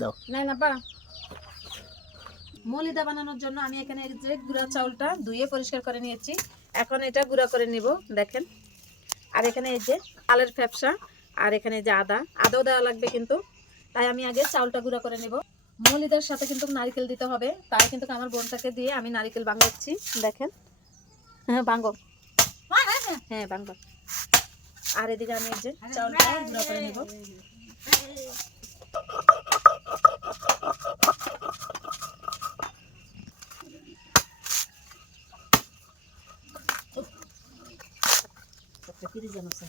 দাও। নাই না পা মলিদা বানানোর জন্য আমি এখানে এই যে গুঁড়া চাউলটা ধুয়ে পরিষ্কার করে নিয়েছি। এখন এটা গুঁড়া করে নিব দেখেন। আর এখানে এই যে আলের ফ্যাপসা আর এখানে এই যে আদা। আদাও দেওয়া লাগবে কিন্তু তাই আমি আগে চাউলটা গুঁড়া করে নিব। মলিদার সাথে কিন্তু নারকেল দিতে হবে তাই কিন্তু আমার বোনটাকে দিয়ে আমি নারকেল বাঙাচ্ছি দেখেন। হ্যাঁ বাঙ্গো। হ্যাঁ বাঙ্গো। আর এদিকে আমি এই যে চাউলটা গুঁড়া করে নিব। ফ্রিজ আছে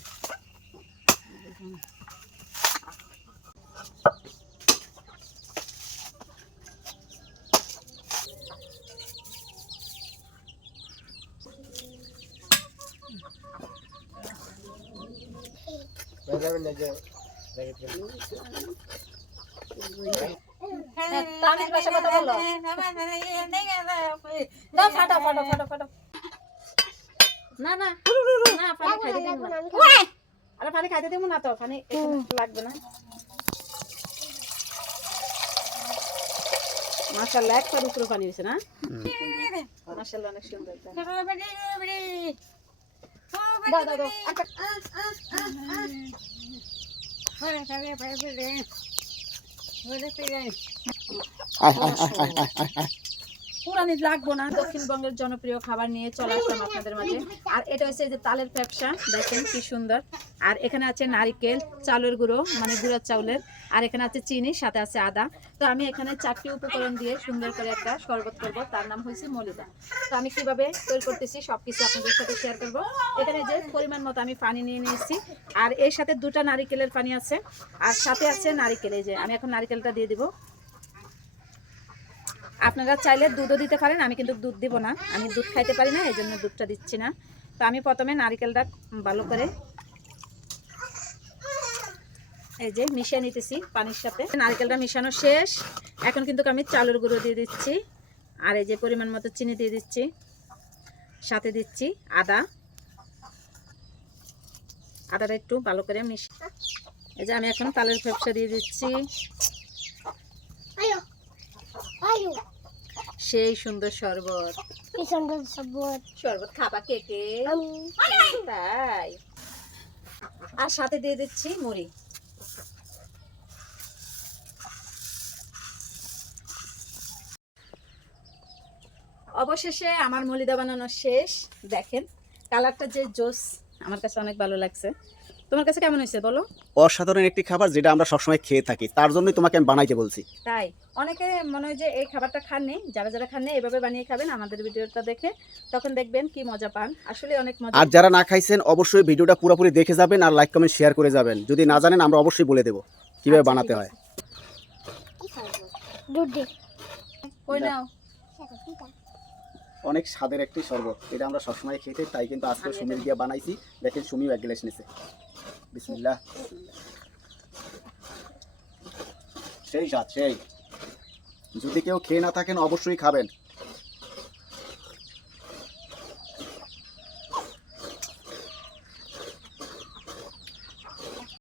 হ্যাঁ, তামিল ভাষা কথা বলো দাও ফাটো ফাটো ফাটো ফাটো না না। না পানি খাইতে দিব না। আরে পানি খাইতে দিব না তো পানি লাগবে না। মাশাআল্লাহ এক পার উপরে পানি হয়েছে না? মাশাআল্লাহ অনেক সুন্দর দাও দাও দাও আ, আ, আ, আ। আয় আয়। আয় আয় আয় আয় আয়। পুরানি লাগবো না, দক্ষিণবঙ্গের জনপ্রিয় খাবার নিয়ে চলে আসলাম আপনাদের মাঝে। আর এটা হচ্ছে যে তালের ব্যবসা, দেখেন কি সুন্দর। আর এখানে আছে নারিকেল, চালের গুঁড়ো মানে গুঁড়োর চাউলের। আর এখানে আছে চিনি, সাথে আছে আদা। তো আমি এখানে চারটি উপকরণ দিয়ে সুন্দর করে একটা শরবত করব, তার নাম হয়েছে মলিদা। তো আমি কীভাবে তৈরি করতেছি সবকিছু আপনাদের সাথে শেয়ার করব। এখানে যে পরিমাণ মতো আমি পানি নিয়ে নিয়েছি, আর এর সাথে দুটা নারিকেলের পানি আছে। আর সাথে আছে নারিকেল, এই যে আমি এখন নারিকেলটা দিয়ে দিব। আপনারা চাইলে দুধও দিতে পারেন, আমি কিন্তু দুধ দিব না। আমি দুধ খাইতে পারি না এই জন্য দুধটা দিচ্ছি না। তো আমি প্রথমে নারকেলটা ভালো করে এই যে মিশিয়ে নিতেছি পানির সাথে। নারকেলটা মিশানো শেষ। এখন কিন্তু আমি চালের গুঁড়ো দিয়ে দিচ্ছি, আর এই যে পরিমাণ মতো চিনি দিয়ে দিচ্ছি, সাথে দিচ্ছি আদা। আদাটা একটু ভালো করে মিশ এই যে আমি এখন তালের ফেপসা দিয়ে দিচ্ছি। সেই সুন্দর শরবত। কি সুন্দর সবুজ শরবত খাবা কে কে? তাই। আর সাথে দিয়ে দিচ্ছি মুড়ি। অবশেষে আমার মলিদা বানানো শেষ। দেখেন কালারটা যে জোস আমার কাছে অনেক ভালো লাগছে। তোমার কাছে কেমন হয়েছে বলো? অসাধারণ একটি খাবার যেটা আমরা সবসময় খেয়ে থাকি। তার জন্যই তোমাকে আমি বানাইতে বলছি। তাই? অনেকে মনে হয় যে এই খাবারটা খাননি যারা যারা খাননি এভাবে বানিয়ে খাবেন আমাদের ভিডিওটা দেখে তখন দেখবেন কি মজা পান। আসলে অনেক মজা। আর যারা না খাইছেন অবশ্যই ভিডিওটা পুরোপুরি দেখে যাবেন আর লাইক কমেন্ট শেয়ার করে যাবেন। যদি না জানেন আমরা অবশ্যই বলে দেবো কীভাবে আচ্ছা, বানাতে হয়। দুধ দে। কই নাও? অনেক স্বাদের একটি শরবত। এটা আমরা সবসময় খেতে তাই কিন্তু আজকে সুমির গিয়ে দিয়ে বানাইছি। দেখেন সুমিও এক গ্লাস নিছে। বিসমিল্লাহ। সেই স্বাদ সেই। যদি কেউ খেয়ে না থাকেন অবশ্যই খাবেন।